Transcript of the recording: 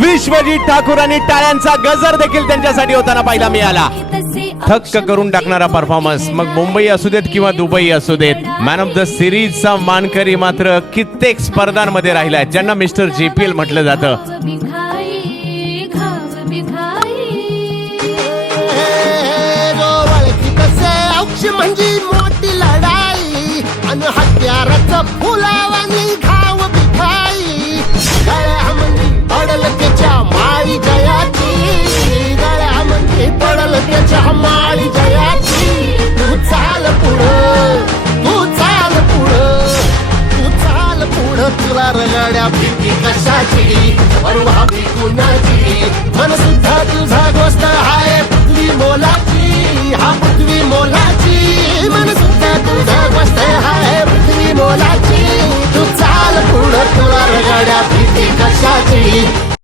विश्वजीत ठाकूर आणि टाळ्यांचा गजर देखील त्यांच्यासाठी होताना पाहायला मिळाला. थक्क करून टाकणारा परफॉर्मन्स, मग मुंबई असू देत किंवा दुबई असू देत. मॅन ऑफ द सिरीजचा मानकरी मात्र कित्येक स्पर्धांमध्ये राहिलाय, ज्यांना मिस्टर JPL म्हटलं जातं. म्हणजे मोठी लढाई आणि हत्याराचं फुलावानी घाव बिखाई. गळ्यामध्ये पडल त्याच्या माळी जयाची, गळ्यामध्ये पडल त्याच्या माळी जयाची. तू चाल पुढं, तू चाल पुढं, तू चाल पुढं. तुला रगड्या भीती कशाची, परवा भी कुणाची. मन सुद्धा तुझा गोष्ट हाय पृथ्वी मोलाची, हा पृथ्वी मोलाची. मन सुद्धा तुझा गोष्ट हाय पृथ्वी मोलाची. तू चाल पुढं, तुला रगड्या भीती कशाची.